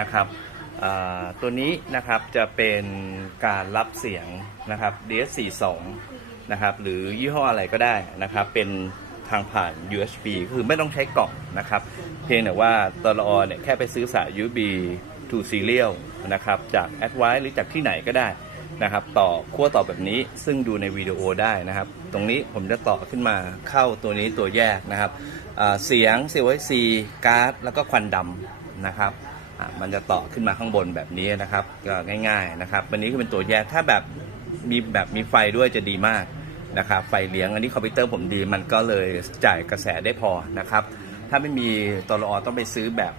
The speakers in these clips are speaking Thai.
นะครับตัวนี้นะครับจะเป็นการรับเสียงนะครับ DS42 นะครับหรือยี่ห้ออะไรก็ได้นะครับเป็นทางผ่าน USB คือไม่ต้องใช้กล่องนะครับ เพียงแต่ว่าตลอเนี่ยแค่ไปซื้อสาย USB to serial นะครับจาก Advice หรือจากที่ไหนก็ได้นะครับ ต่อขั้วต่อแบบนี้ซึ่งดูในวิดีโอได้นะครับ ตรงนี้ผมจะต่อขึ้นมาเข้าตัวนี้ตัวแยกนะครับเสียง COC การ์ดแล้วก็ควันดำนะครับ มันจะต่อขึ้นมาข้างบนแบบนี้นะครับก็ง่าย ๆนะครับวันนี้คือเป็นตัวแยกถ้าแบบมีแบบมีไฟด้วยจะดีมากนะครับไฟเลี้ยงอันนี้คอมพิวเตอร์ผมดีมันก็เลยจ่ายกระแสได้พอนะครับ ถ้าไม่มีตลอต้องไปซื้อแบบ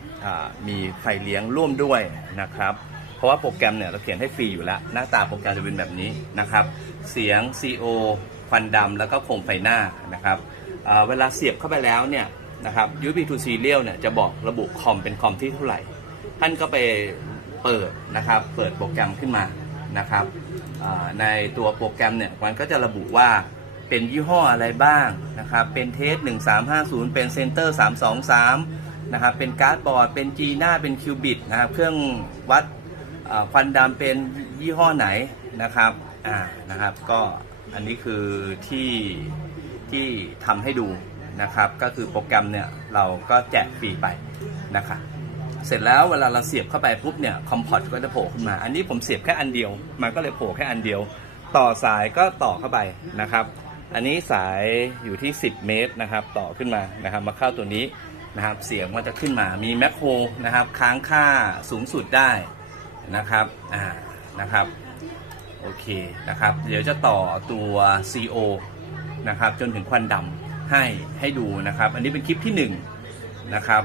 มีไฟเลี้ยงร่วมด้วยนะครับ เพราะว่าโปรแกรมเนี่ยเราเขียนให้ฟรีอยู่แล้ว หน้าตาโปรแกรมจะเป็นแบบนี้นะครับ เสียง CO ควันดำแล้วก็โคมไฟหน้านะครับเวลาเสียบเข้าไปแล้วเนี่ยนะครับ USB to serial เนี่ยจะบอกระบุคอมเป็นคอมที่เท่าไหร่ ท่านก็ไปเปิดนะครับ เปิดโปรแกรมขึ้นมานะครับในตัวโปรแกรมเนี่ยมันก็จะระบุว่าเป็นยี่ห้ออะไรบ้างนะครับ เป็นเทส 1350 เป็นเซนเตอร์ 323 นะครับ เป็นการ์ดบอร์ด เป็นจีน่า เป็นคิวบิตนะครับ เครื่องวัดควันดำเป็นยี่ห้อไหนนะครับ อ่า นะครับ ก็อันนี้คือที่ที่ทำให้ดูนะครับ ก็คือโปรแกรมเนี่ยเราก็แจกฟรีไปนะครับ เสร็จแล้วเวลาเราเสียบเข้าไปปุ๊บเนี่ยคอมพอร์ตก็จะโผล่ขึ้นมา อันนี้ผมเสียบแค่อันเดียว มันก็เลยโผล่แค่อันเดียว ต่อสายก็ต่อเข้าไปนะครับ อันนี้สายอยู่ที่ 10 เมตรนะครับ ต่อขึ้นมานะครับ มาเข้าตัวนี้นะครับ เสียงมันจะขึ้นมา มีแมคโครนะครับ ค้างค่าสูงสุดได้นะครับอ่านะครับโอเคนะครับ เดี๋ยวจะต่อตัว CO นะครับจนถึงควันดำให้ให้ดูนะครับ อันนี้เป็นคลิปที่หนึ่งนะครับ